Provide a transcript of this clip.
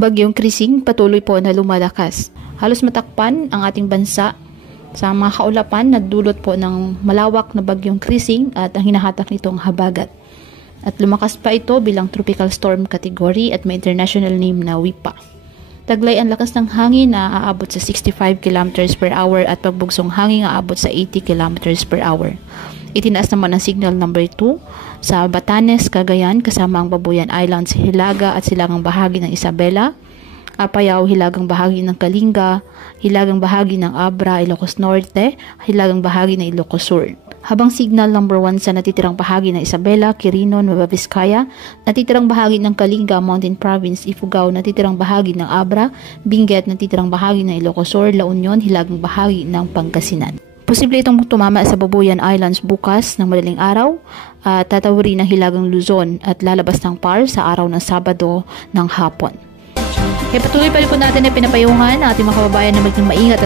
Bagyong Krising patuloy po na lumalakas. Halos matakpan ang ating bansa sa mga kaulapan na dulot po ng malawak na Bagyong Krising at ang hinahatak nitong habagat. At lumakas pa ito bilang tropical storm category at may international name na WIPA. Taglay ang lakas ng hangin na aabot sa 65 km per hour at pagbugsong hangin na aabot sa 80 km per hour. Itinaas naman ang signal number 2 sa Batanes, Cagayan kasama ang Babuyan Islands, Hilaga at silangang bahagi ng Isabela, Apayao, hilagang bahagi ng Kalinga, hilagang bahagi ng Abra, Ilocos Norte, hilagang bahagi ng Ilocos Sur. Habang signal number 1 sa natitirang bahagi ng Isabela, Quirino, Nueva Vizcaya, natitirang bahagi ng Kalinga, Mountain Province, Ifugao, natitirang bahagi ng Abra, Benguet, natitirang bahagi ng Ilocos Sur, La Union, hilagang bahagi ng Pangasinan. Posible itong tumama sa Babuyan Islands bukas ng madaling araw at tatawid ng hilagang Luzon at lalabas ng PAR sa araw ng Sabado ng hapon. Kaya patuloy pa rin po natin na pinapayuhan ang ating mga kababayan na maging maingat